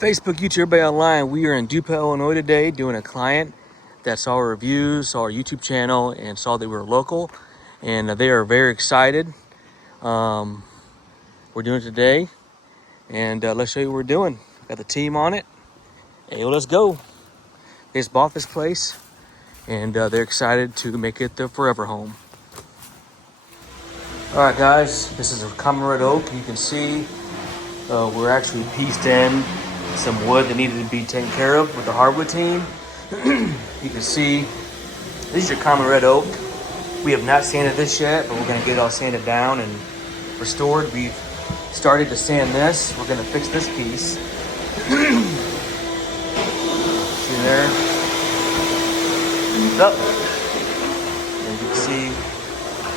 Facebook, YouTube, everybody online. We are in DuPont, Illinois today doing a client that saw our reviews, saw our YouTube channel, and saw that we were local. And they are very excited. We're doing it today. And let's show you what we're doing. Got the team on it. Hey, let's go. They just bought this place. And they're excited to make it their forever home. All right, guys. This is a common red oak. You can see we're actually pieced in some wood that needed to be taken care of with the hardwood team. You can see this is your common red oak. We have not sanded this yet, but we're going to get it all sanded down and restored. We've started to sand this. We're going to fix this piece. See there? Up. And you can see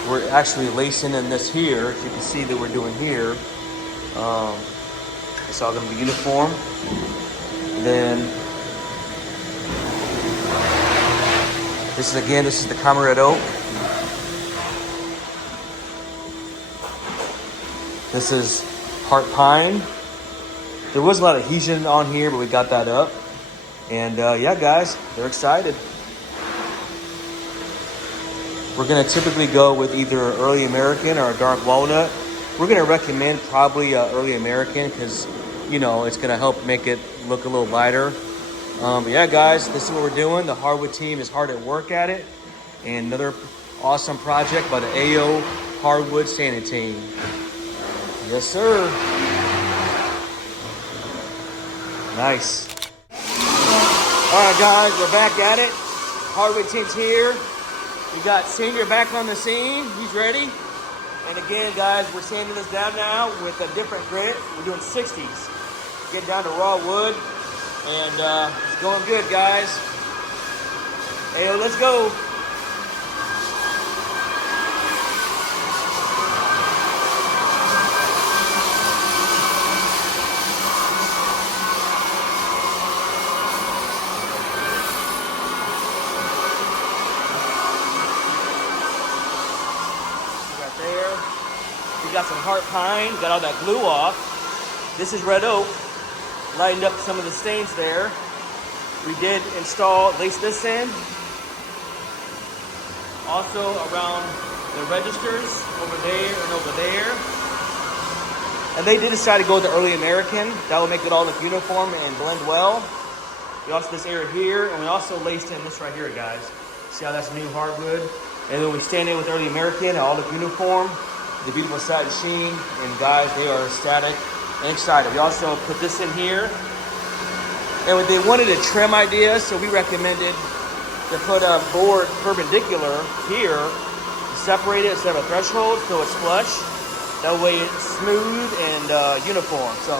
we're actually lacing in this here. As you can see that we're doing here. It's all going to be uniform. Then this is the common red oak. This is heart pine. There was a lot of adhesion on here, but we got that up. And yeah, guys, they're excited. We're going to typically go with either early American or a dark walnut. We're going to recommend probably early American because, you know, it's going to help make it look a little lighter. But yeah, guys, this is what we're doing. The hardwood team is hard at work at it. And another awesome project by the AO Hardwood Sanding Team. Yes, sir. Nice. All right, guys, we're back at it. Hardwood team's here. We got Senior back on the scene. He's ready. And again, guys, we're sanding this down now with a different grit. We're doing 60s. Get down to raw wood. And it's going good, guys. Hey, let's go. We got some heart pine, got all that glue off. This is red oak, lightened up some of the stains there. We did lace this in. Also around the registers, over there and over there. And they did decide to go with the early American. That will make it all look uniform and blend well. We also this area here, and we also laced in this right here, guys. See how that's new hardwood? And then we stand in with early American, all look uniform. The beautiful satin sheen, and guys, they are ecstatic and excited. We also put this in here, and they wanted a trim idea, so we recommended to put a board perpendicular here to separate it instead of a threshold, so it's flush. That way it's smooth and uniform. So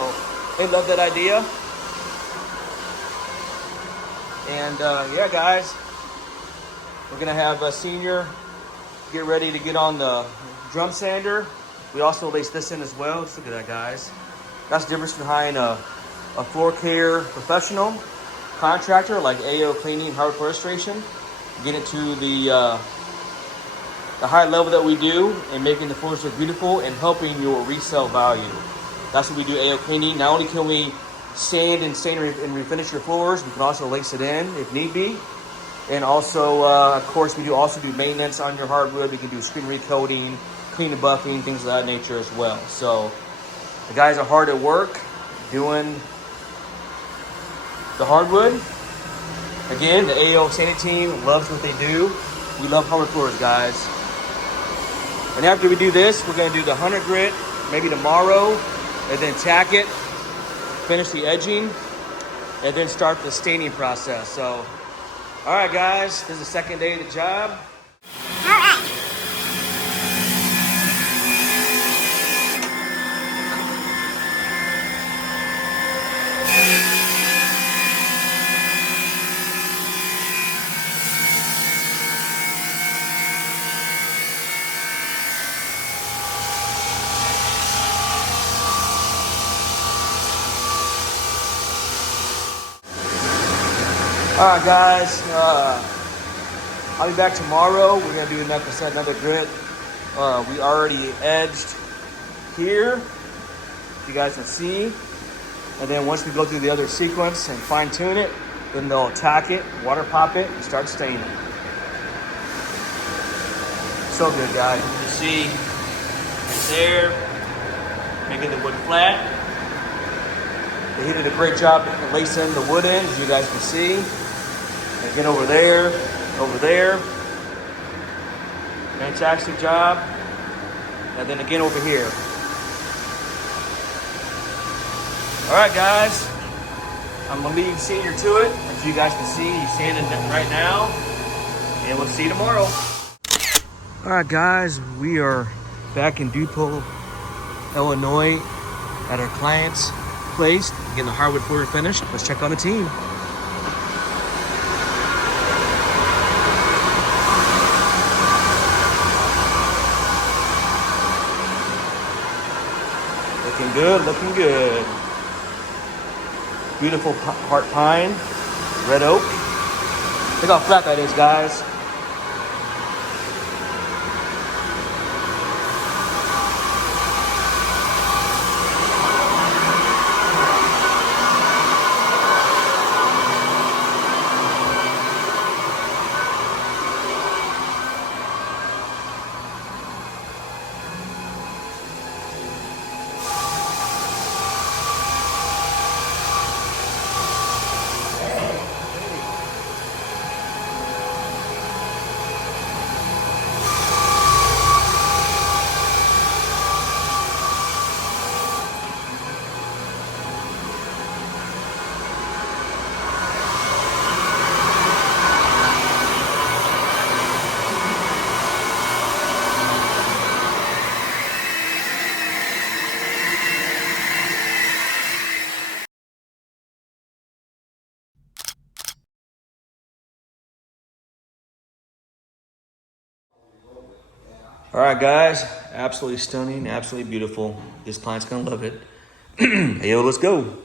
they love that idea. And yeah, guys, we're gonna have a Senior get ready to get on the drum sander. We also lace this in as well. Just look at that, guys. That's the difference behind a floor care professional contractor like AO Cleaning, Hardwood Restoration. Get it to the high level that we do and making the floors look beautiful and helping your resale value. That's what we do, AO Cleaning. Not only can we sand and refinish your floors, we can also lace it in if need be. And also, of course, we also do maintenance on your hardwood. We can do screen recoating, clean and buffing, things of that nature as well. So the guys are hard at work doing the hardwood. Again, the AO Sanding Team loves what they do. We love hardwood floors, guys. And after we do this, we're going to do the 100 grit maybe tomorrow, and then tack it, finish the edging, and then start the staining process. So, all right, guys, this is the second day of the job. All right. All right, guys, I'll be back tomorrow. We're gonna do another grit. We already edged here, if you guys can see. And then once we go through the other sequence and fine tune it, then they'll attack it, water pop it, and start staining. So good, guys. You can see right there, making the wood flat. They did a great job lacing the wood in, as you guys can see. Again, over there, over there. Fantastic job. And then again over here. All right, guys. I'm gonna leave Senior to it. As you guys can see, he's sanding it right now. And we'll see you tomorrow. All right, guys, we are back in Dupont, Illinois at our client's place, getting the hardwood floor finished. Let's check on the team. Looking good, looking good. Beautiful heart pine, red oak. Look how flat that is, guys. All right, guys, absolutely stunning, absolutely beautiful. This client's gonna love it. Hey, yo, let's go.